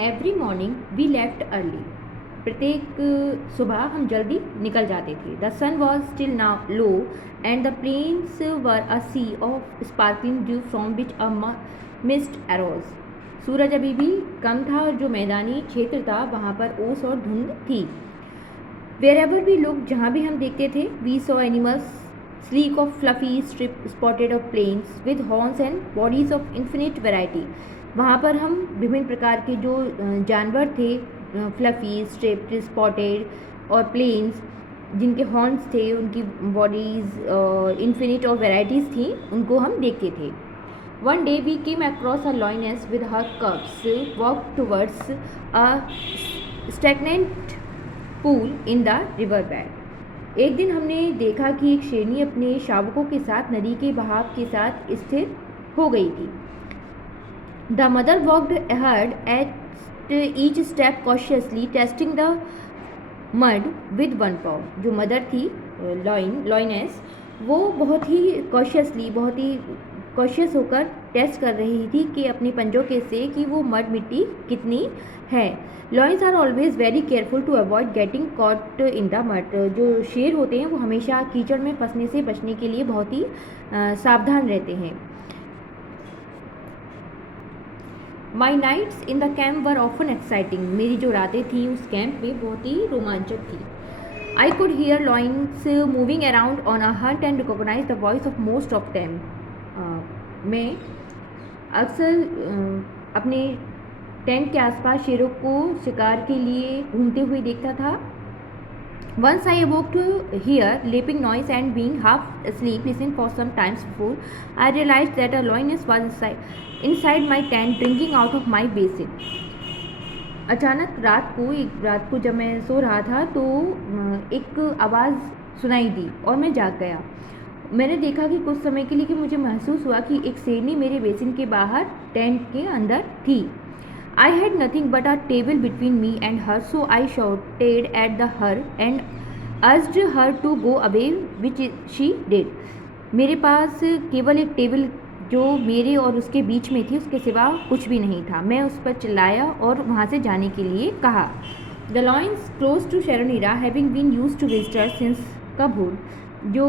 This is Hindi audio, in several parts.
Every morning we left early. प्रत्येक सुबह हम जल्दी निकल जाते थे। The sun was still now low and the plains were a sea of sparkling dew from which a mist arose. सूरज अभी भी कम था और जो मैदानी क्षेत्र था वहाँ पर ओस और धुंध थी। वेरेवर वी लुक, जहाँ भी हम देखते थे, we saw animals sleek of fluffy strip spotted of plains with horns and bodies of infinite variety। वहाँ पर हम विभिन्न प्रकार के जो जानवर थे, फ्लफ़ी स्ट्रिप्ड स्पॉटेड और प्लेन्स जिनके हॉर्न्स थे, उनकी बॉडीज़ इन्फिनिट और वेराइटीज़ थी, उनको हम देखते थे। One day we came across a lioness with her cubs walk towards a stagnant pool in the river bed. एक दिन हमने देखा कि एक शेरनी अपने शावकों के साथ नदी के बहाव के साथ स्थिर हो गई थी। The mother walked ahead at each step cautiously testing the mud with one paw. जो मदर थी लॉयनेस, वो बहुत ही कॉशियस होकर टेस्ट कर रही थी कि अपने पंजों के से कि वो मड मिट्टी कितनी है। Lions are always very careful to avoid getting caught in the mud. जो शेर होते हैं वो हमेशा कीचड़ में फंसने से बचने के लिए बहुत ही सावधान रहते हैं। My nights in the camp were often exciting. मेरी जो रातें थी उस कैंप में बहुत ही रोमांचक थी। I could hear lions moving around on a hunt and recognise the voice of most of them. मैं अक्सर अपने टेंट के आसपास शेरों को शिकार के लिए घूमते हुए देखता था। Once I awoke to hear leaping noise and being half asleep, listening for some times before, I realized that a lioness was inside my tent drinking out of my basin. अचानक रात को जब मैं सो रहा था तो एक आवाज़ सुनाई दी और मैं जाग गया। मैंने देखा कि कुछ समय के लिए कि मुझे महसूस हुआ कि एक शेरनी मेरे बेसिन के बाहर टेंट के अंदर थी। I had nothing but a table between me and her, so I shouted at her and urged her to go away, which she did. मेरे पास केवल एक टेबल जो मेरे और उसके बीच में थी, उसके सिवा कुछ भी नहीं था। मैं उस पर चिल्लाया और वहाँ से जाने के लिए कहा। The lions close to Sharonira, having been used to visitors since कबूल। जो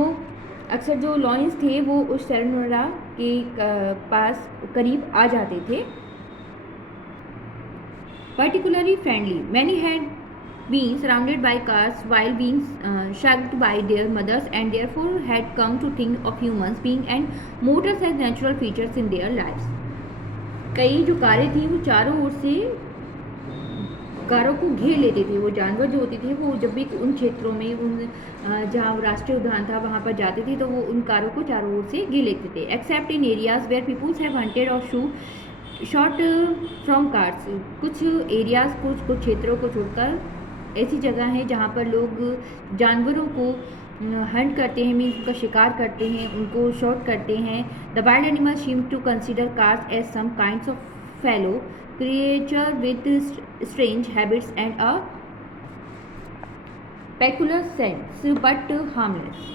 अक्सर जो लॉयंस थे वो उस शैरोनिरा के पास करीब आ जाते थे। Particularly friendly. Many had been surrounded by cars while being shagged by their mothers and therefore had come to think of humans being and motors as natural features in their lives. कई जो कारें थी वो चारों ओर से कारों को घेर लेते थे। वो जानवर जो होते थे वो जब भी उन क्षेत्रों में जहाँ राष्ट्रीय उद्यान था वहाँ पर जाते थे तो वो उन कारों को चारों ओर से घेर लेते थे। Except in areas where peoples have hunted or shot from cars. कुछ एरियाज़ कुछ क्षेत्रों को छोड़कर ऐसी जगह है जहाँ पर लोग जानवरों को हंट करते हैं, मीन्स उनका शिकार करते हैं, उनको शॉट करते हैं। The wild animal seem to consider cars as some kinds of fellow creature with strange habits and a peculiar sense but harmless.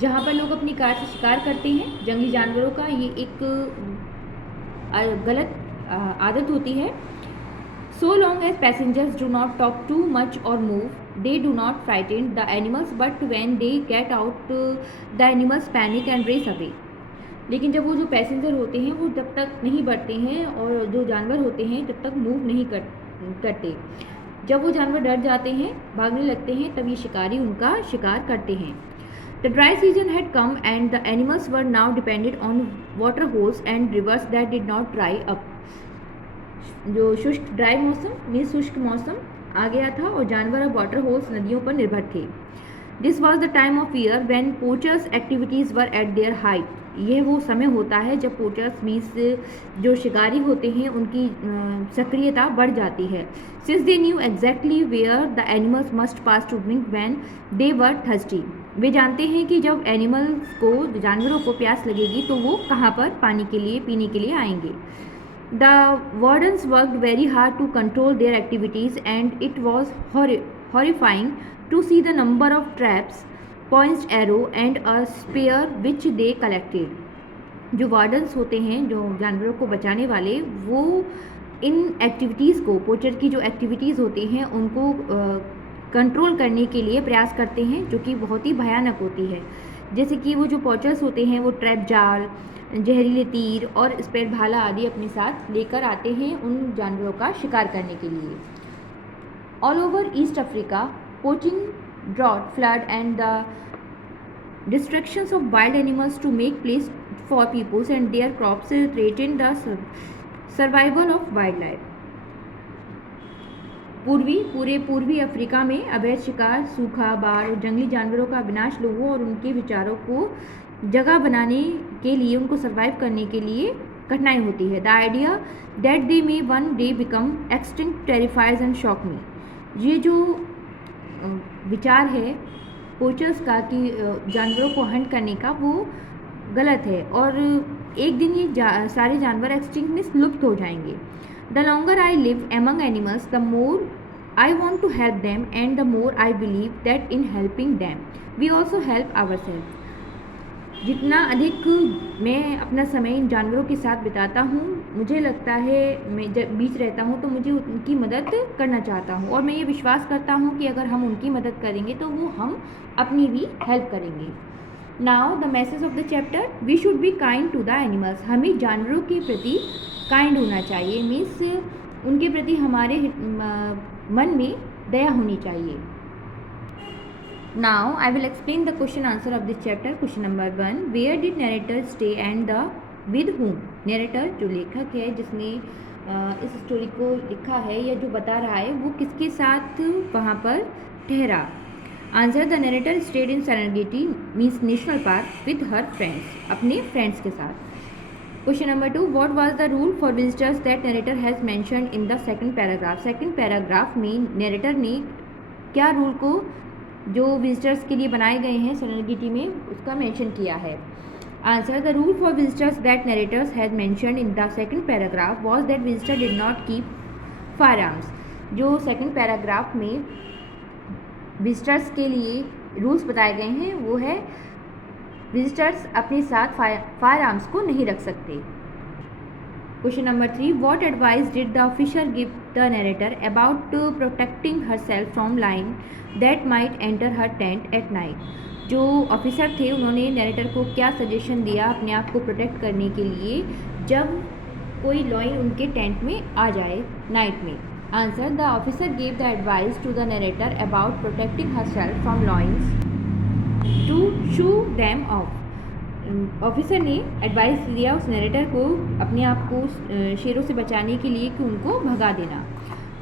जहाँ पर लोग अपनी कार से शिकार करते हैं जंगली जानवरों का, ये एक गलत आदत होती है। So long as passengers do not talk too much or move, they do not frighten the animals, but when they get out, the animals panic and race away। लेकिन जब वो जो पैसेंजर होते हैं वो जब तक नहीं बढ़ते हैं और जो जानवर होते हैं जब तक मूव नहीं करते, जब वो जानवर डर जाते हैं, भागने लगते हैं, तब ये शिकारी उनका शिकार करते हैं। The dry season had come and the animals were now dependent on water holes and rivers that did not dry up। जो शुष्क मौसम आ गया था और जानवर अब वाटर होल्स नदियों पर निर्भर थे। This was the time of year when poachers activities were at their height. यह वो समय होता है जब पोचर्स मीन्स जो शिकारी होते हैं उनकी सक्रियता बढ़ जाती है। Since they knew exactly where the animals must pass to drink when they were thirsty. वे जानते हैं कि जब जानवरों को प्यास लगेगी तो वो कहाँ पर पानी के लिए पीने के लिए आएंगे। The wardens worked very hard to control their activities and it was horrifying to see the number of traps, poisoned arrow and a spear which they collected। जो वार्डन्स होते हैं, जो जानवरों को बचाने वाले, वो इन एक्टिविटीज़ को, पोचर की जो एक्टिविटीज़ होती हैं उनको कंट्रोल करने के लिए प्रयास करते हैं, जो कि बहुत ही भयानक होती है। जैसे कि वो जो पोचर्स होते हैं वो ट्रैप जाल, जहरीले तीर और स्पेर भाला आदि अपने साथ लेकर आते हैं उन जानवरों का शिकार करने के लिए। All over East Africa, poaching, drought, flood and the destructions of wild animals to make place for peoples and their crops threaten the survival of wildlife. पूर्वी अफ्रीका में अवैध शिकार, सूखा, बाढ़ और जंगली जानवरों का विनाश लोगों और उनके विचारों को जगह बनाने के लिए, उनको सर्वाइव करने के लिए कठिनाई होती है। The idea that they may one day become extinct terrifies and shock me. ये जो विचार है पोचर्स का कि जानवरों को हंट करने का, वो गलत है और एक दिन ये सारे जानवर एक्सटिंक्ट में लुप्त हो जाएंगे। The longer I live among animals the more I want to help them and the more I believe that in helping them we also help our self. जितना अधिक मैं अपना समय इन जानवरों के साथ बिताता हूँ, मुझे लगता है, मैं जब बीच रहता हूँ तो मुझे उनकी मदद करना चाहता हूँ और मैं ये विश्वास करता हूँ कि अगर हम उनकी मदद करेंगे तो वो हम अपनी भी हेल्प करेंगे। Now the message of the chapter, we should be kind to the animals. हमें जानवरों के प्रति काइंड होना चाहिए, मीन्स उनके प्रति हमारे मन में दया होनी चाहिए। Now I will explain the question answer of this chapter. Question number 1, where did narrator stay and the with whom? narrator जो लेखक है, जिसने इस स्टोरी को लिखा है या जो बता रहा है, वो किसके साथ वहाँ पर ठहरा। Answer, the narrator stayed in Serengeti means national park with her friends, अपने फ्रेंड्स के साथ। Question number 2, what was the rule for visitors that narrator has mentioned in the second paragraph. Second paragraph में नरेटर ने क्या रूल को जो विजिटर्स के लिए बनाए गए हैं सेरेंगेटी में, उसका मेंशन किया है। Answer, the rule for visitors that narrator's has mentioned in the second paragraph was that visitor did not keep fire arms. जो सेकंड पैराग्राफ में विजिटर्स के लिए रूल्स बताए गए हैं वो है विजिटर्स अपने साथ फायर आर्म्स को नहीं रख सकते। Question number 3, what advice did the officer give the narrator about protecting her self from line that might enter her tent at night. जो ऑफिसर थे उन्होंने नरेटर को क्या सजेशन दिया अपने आप को प्रोटेक्ट करने के लिए जब कोई लॉइन उनके टेंट में आ जाए नाइट में। Answer, the officer give the advice to the narrator about protecting her self from lions to shoo them off. Officer ने एडवाइस दिया उस नरेटर को अपने आप को शेरों से बचाने के लिए कि उनको भगा देना।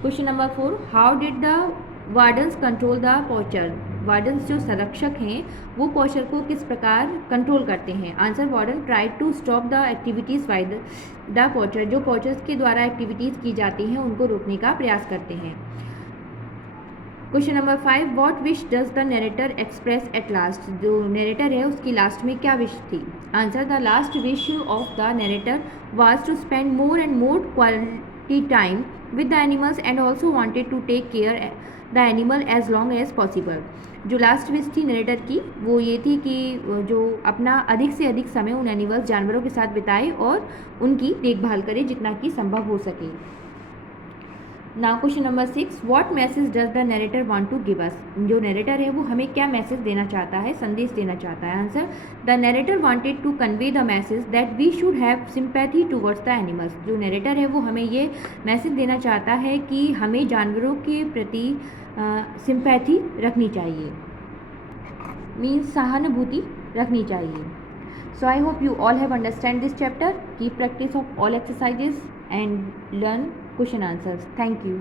Question number 4, how did the wardens control the पोचर। Wardens जो संरक्षक हैं वो पोचर को किस प्रकार कंट्रोल करते हैं। Answer, warden try to stop the activities by the poacher. जो पोचर्स के द्वारा एक्टिविटीज़ की जाती हैं उनको रोकने का प्रयास करते हैं। Question number 5, what wish does the narrator express at last. जो नरेटर है उसकी लास्ट में क्या विश थी। Answer, the last wish of the narrator was to spend more and more quality time with the animals and also wanted to take care the animal as long as possible. जो लास्ट विश थी नरेटर की वो ये थी कि जो अपना अधिक से अधिक समय उन एनिमल्स जानवरों के साथ बिताए और उनकी देखभाल करे जितना कि संभव हो सके। Now question number 6, what message does the narrator want to give us. जो नरेटर है वो हमें क्या मैसेज देना चाहता है, संदेश देना चाहता है। Answer, the narrator wanted to convey the message that we should have sympathy towards the animals. जो नरेटर है वो हमें ये मैसेज देना चाहता है कि हमें जानवरों के प्रति सिंपैथी रखनी चाहिए, मीन्स सहानुभूति रखनी चाहिए। So I hope you all have understand this chapter. Keep practice of all exercises and learn question answers. Thank you.